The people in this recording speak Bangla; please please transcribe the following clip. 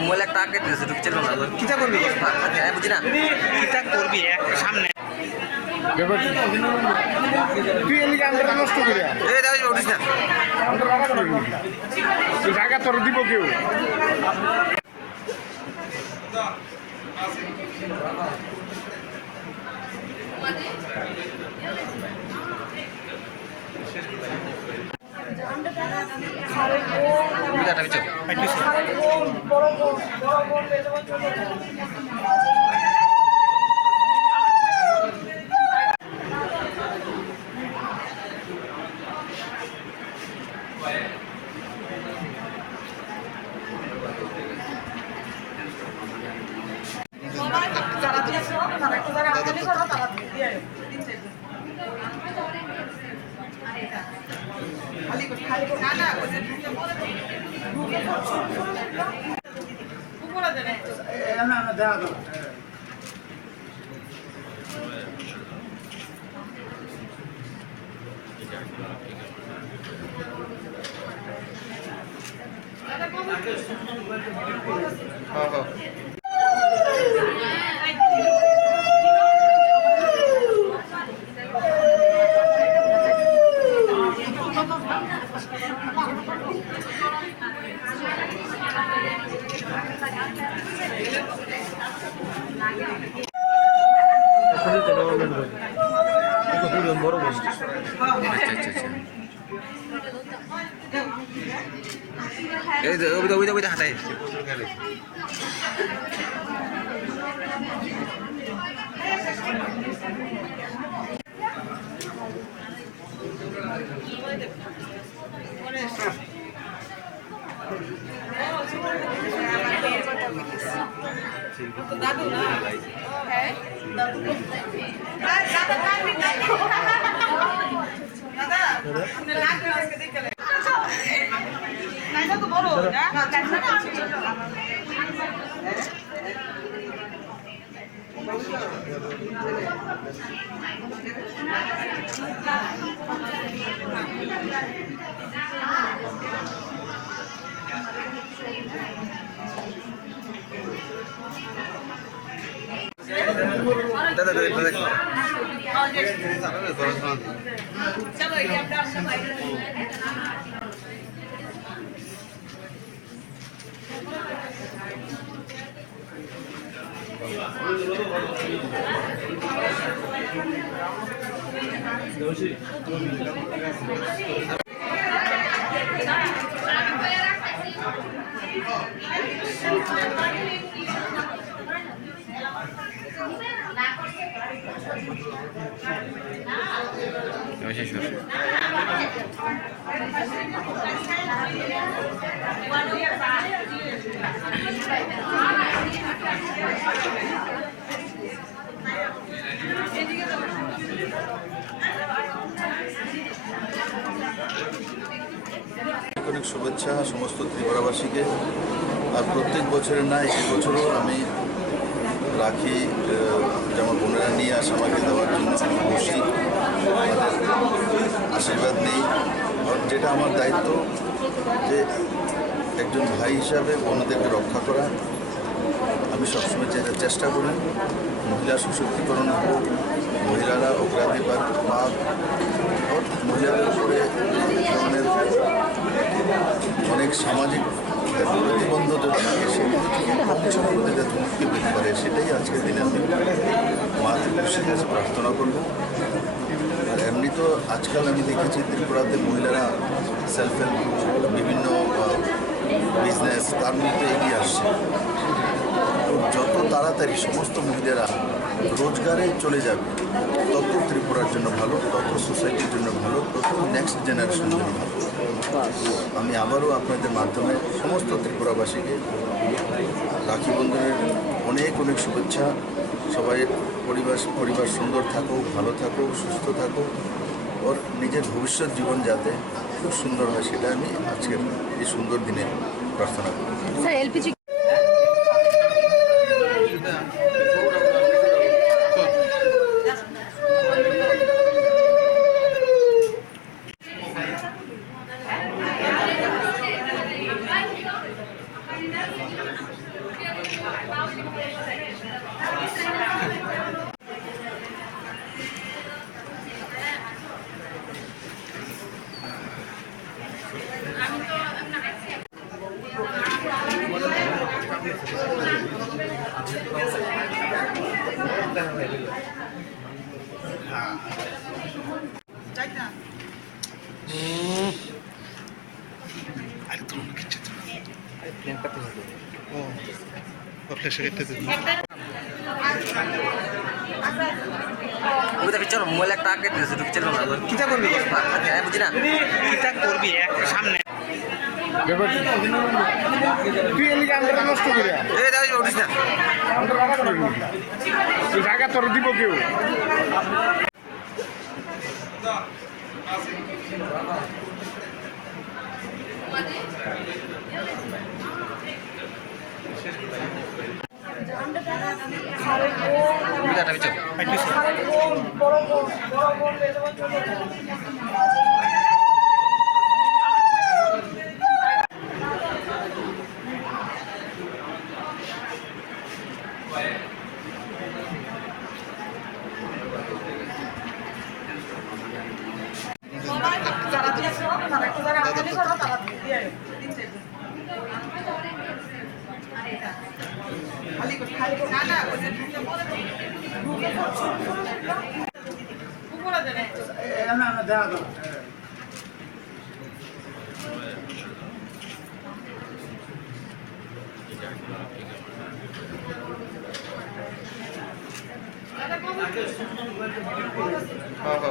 মোবাইল একটা আগে ঢুকছিল না কিটা করবি বুঝি না কিটা করবি সামনে তুই এদিকে আমরা নষ্ট করি উঠিস না জায়গা তোর দিব কেউ হাঁটাই দাদু না হ্যাঁ দাদু দাদা আপনি লাগবে আজকে দেখলে নাইটা তো বড় না টেনশন আছে দাদা অনেক শুভেচ্ছা সমস্ত ত্রিপুরাবাসীকে। আর প্রত্যেক বছরের না এই বছরও আমি রাখি যেমন বোনেরা নিয়ে আসে আমাকে দেওয়ার জন্য আমি বসি, তাদের আশীর্বাদ নেই। যেটা আমার দায়িত্ব যে একজন ভাই হিসাবে বোনদেরকে রক্ষা করা। আমি সবসময় যেটা চেষ্টা করি মহিলা সশক্তিকরণ হোক, মহিলারা অগ্রাধিকার পাক, মহিলাদের উপরে ধরনের অনেক সামাজিক প্রতিবন্ধকতা থাকে সেগুলো থেকে কমসংখ্যক যাতে মুক্তি পেতে পারে সেটাই আজকের দিনে আমি মাতৃভূষের কাছে প্রার্থনা করব। আর এমনি তো আজকাল আমি দেখেছি ত্রিপুরাতে মহিলারা সেলফ হেল্প গ্রুপ, বিভিন্ন বিজনেস তার মধ্যে এগিয়ে আসছে। তো যত তাড়াতাড়ি সমস্ত মহিলারা রোজগারে চলে যাবে, তত ত্রিপুরার জন্য ভালো, তত সোসাইটির জন্য ভালো, তত নেক্সট জেনারেশনের জন্য ভালো। আমি আবারও আপনাদের মাধ্যমে সমস্ত ত্রিপুরাবাসীকে রাখি বন্ধনের অনেক অনেক শুভেচ্ছা। সবাই পরিবার সুন্দর থাকুক, ভালো থাকুক, সুস্থ থাকুক, ওর নিজের ভবিষ্যৎ জীবন যাতে খুব সুন্দর হয়, সেটা আমি আজকের এই সুন্দর দিনে প্রার্থনা করি। স্যার এলপিজি চাইটা চলো মোবাইল একটা আগে দিয়েছে ঢুকে চলো না কিটা করবি বুঝি না কিটা করবি একটা সামনে তুই এদিকে আমরা নষ্ট করি এই দাও উঠিস না আমরা রাখা করি তুই জায়গা তোর দিব কেউ যারা দিয়েছে তারা একটু যারা আগে করো তারা দিয়ে খালি খালি না না ওই যে ঢুকে পড়ে উপরে দেন না না দেয়া দাও দাদা